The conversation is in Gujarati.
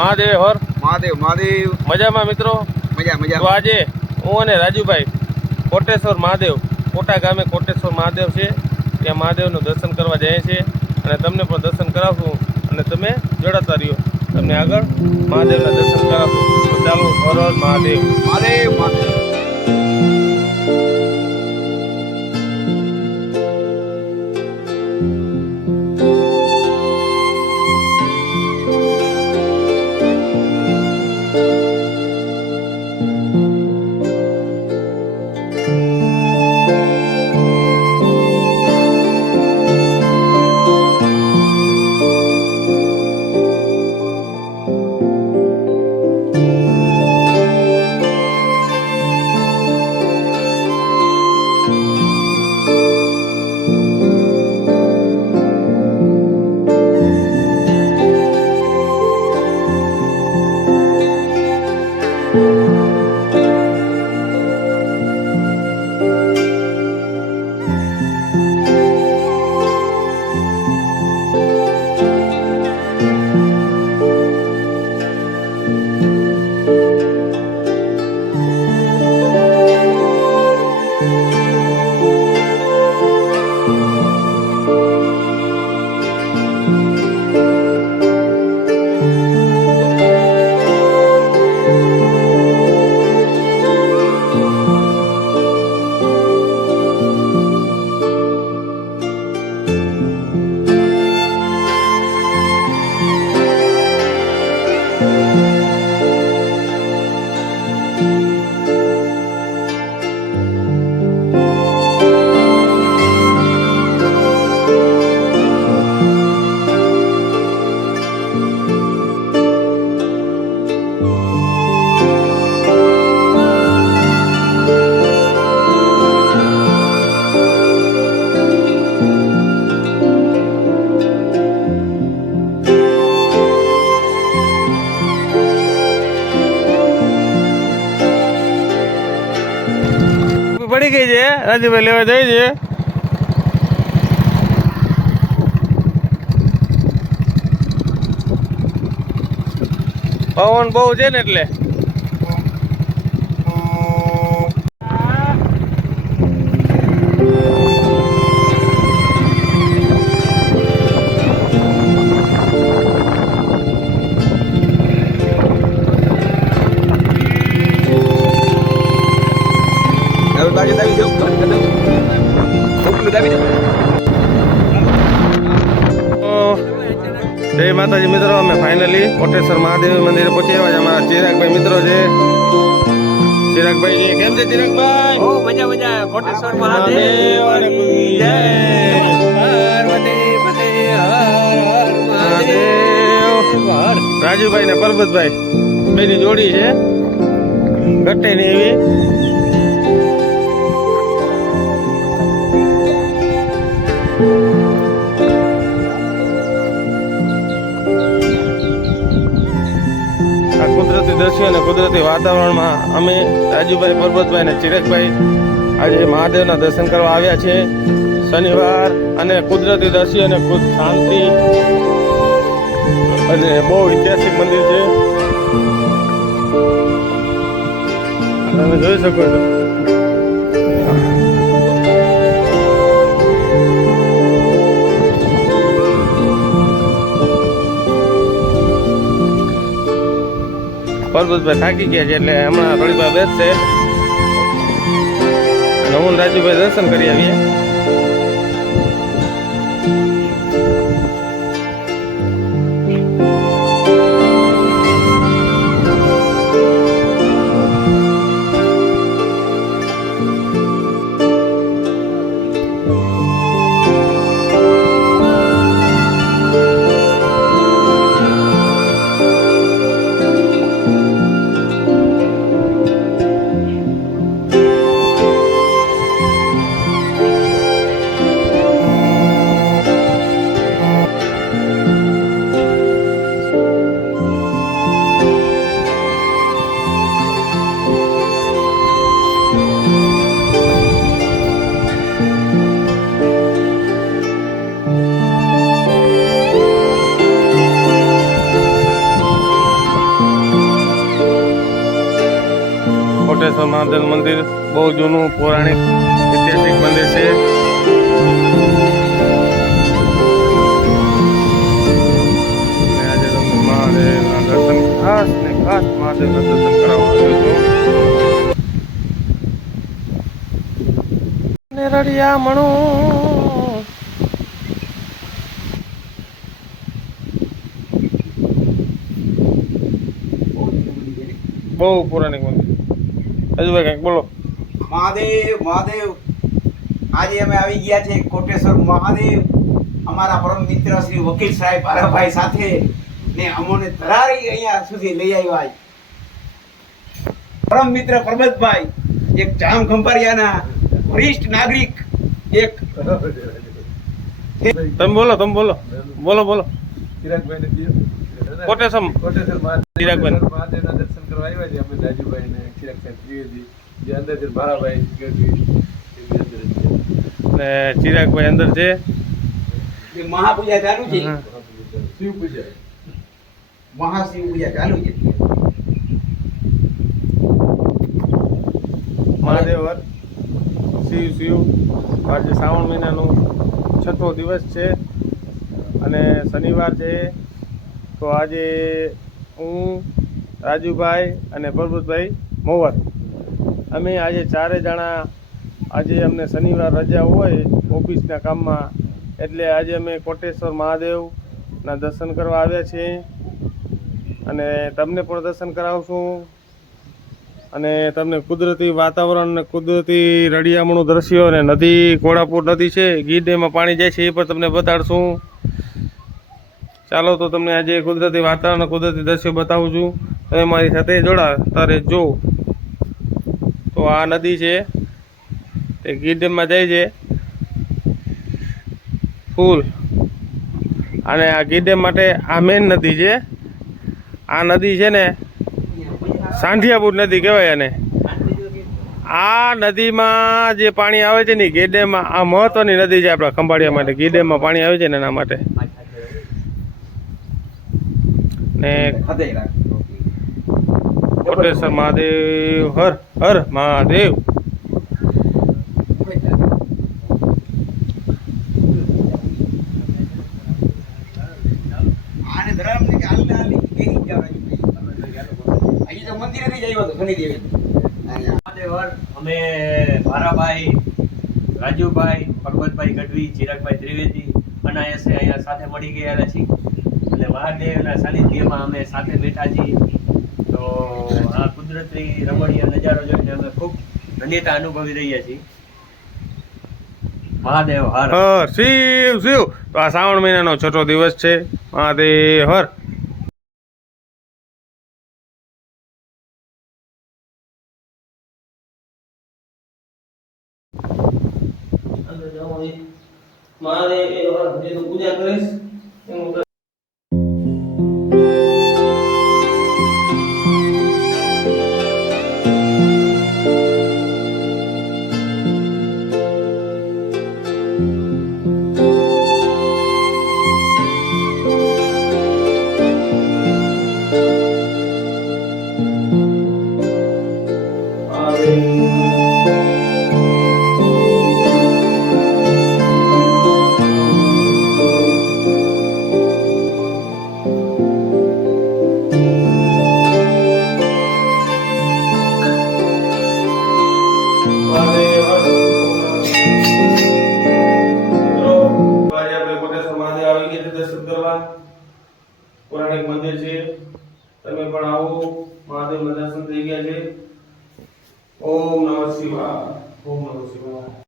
મહાદેવ હર મહાદેવ મહાદેવ મજામાં મિત્રો. મજા મજા. તો આજે હું અને રાજુભાઈ કોટેશ્વર મહાદેવ કોટા ગામે કોટેશ્વર મહાદેવ છે ત્યાં મહાદેવનું દર્શન કરવા જઈએ છીએ અને તમને પણ દર્શન કરાવશું અને તમે જોડાતા રહ્યો. તમને આગળ મહાદેવના દર્શન કરાવશું. તો ચાલો હર હર મહાદેવ. મહાદેવ મહાદેવ. પડી ગઈ છે રાજુભાઈ લેવા જાય છે. પવન બહુ છે ને એટલે જય માતાજી મિત્રો. અમે ફાઇનલી કોટેશ્વર મહાદેવ મંદિરે પહોંચી આવ્યા છે. અમારા ચિરાગભાઈ મિત્રો છે. ચિરાગભાઈ કેમ છે ચિરાગભાઈ? ઓ મજા મજા. કોટેશ્વર મહાદેવ જય. રાજુભાઈ ને પરબતભાઈ બેની જોડી છે ગટ્ટે ની એવી. કુદરતી દ્રશ્યો અને કુદરતી વાતાવરણમાં અમે રાજુભાઈ પરબતભાઈ અને ચિરાગભાઈ આજે મહાદેવના દર્શન કરવા આવ્યા છે. શનિવાર અને કુદરતી દ્રશ્યો અને ખુદ શાંતિ અને બહુ ઐતિહાસિક મંદિર છે. તમે જોઈ શકો છો. પરબતભાઈ થાકી ગયા છે એટલે હમણાં થોડી વાર બેસશે. હું રાજુભાઈ દર્શન કરી આવીએ. કોટેશ્વર મહાદેવનું મંદિર બહુ જૂનું પૌરાણિક ઐતિહાસિક મંદિર છે. અને આજે તમને મહાદેવના દર્શન ખાસ મહાદેવના દર્શન કરાવવા આવ્યો છું. રળિયામણું બહુ પૌરાણિક મંદિર. રાજુભાઈ કંઈક બોલો. મહાદેવ મહાદેવ આજે અમે આવી ગયા છે કોટેશ્વર મહાદેવ અમારા પરમ મિત્ર શ્રી વકીલ સાહેબ ભારાભાઈ સાથે ને અમોને ધરારી અહીંયા સુધી લઈ આવ્યા છે. પરમ મિત્ર પરબતભાઈ એક જામ ખંભાળિયાના વરિષ્ઠ નાગરિક એક તમે બોલો બોલો કોટેશ્વર ચિરાગભાઈ મહાદેવના દર્શન કરવા આવ્યા છે અમે રાજુભાઈ ને ચિરાગ સાહેબ ત્રિવેદી જે અંદર છે ભારાભાઈ ગઢવી ને ચિરાગભાઈ અંદર છે. જે મહાપૂજા ચાલુ છે શિવ પૂજા મહાશિવ પૂજા ચાલુ છે. મહાદેવ શિવ આજે શ્રાવણ મહિનાનો 6થો દિવસ છે અને શનિવાર છે. તો આજે હું રાજુભાઈ અને પરબતભાઈ મોવર અમે આજે 4 જણા આજે અમને શનિવાર રજા હોય ઓફિસના કામમાં એટલે આજે અમે કોટેશ્વર મહાદેવના દર્શન કરવા આવ્યા છીએ અને તમને પણ દર્શન કરાવશું અને તમને કુદરતી વાતાવરણ અને કુદરતી રળિયામણું દ્રશ્યો અને નદી ઘોડાપુર નદી છે ગીર ડેમમાં પાણી જાય છે એ પણ તમને બતાડશું. ચાલો તો તમને આજે કુદરતી વાતાવરણ કુદરતી દ્રશ્યો બતાવું છું. તમે મારી સાથે જોડાતા રહેજો. તો આ નદી છે તે ગીર ડેમમાં જાય છે ફૂલ અને આ ગીર ડેમ માટે આ મેન નદી છે. આ નદી છે ને સાંઢિયાપુર નદી કહેવાય. અને આ નદીમાં જે પાણી આવે છે ને ગીર ડેમમાં આ મહત્વની નદી છે આપણા ખંભાળિયા માટે. ગીર ડેમમાં પાણી આવે છે ને એના માટે. ને કોટેશ્વર મહાદેવ હર હર મહાદેવ. આને ધરામ ને કે આલ્લા આલી કેની જવાય અહીં તો મંદિરે થી જઈવો તો શનિ દેવી મહાદેવર અમે ભારાભાઈ રાજુભાઈ પરબતભાઈ ગઢવી ચિરાગભાઈ ત્રિવેદી અનાયાસે અહીંયા સાથે મળી ગયેલા છીએ અને મહાદેવના સાનિધ્યમાં અમે સાથે બેઠા છીએ. તો આ કુદરતી રમણીય નજારો જોઈને અમે ખૂબ ધન્યતા અનુભવી રહ્યા છીએ. મહાદેવ હર હર શિવ તો આ શ્રાવણ મહિનાનો 6થો દિવસ છે. મહાદેવ હર. મહાદેવ પૂજા કરીશ. પૌરાણિક મંદિર છે. તમે પણ આવો. મહાદેવના દર્શન થઈ ગયા છે. ઓમ નમઃ શિવાય.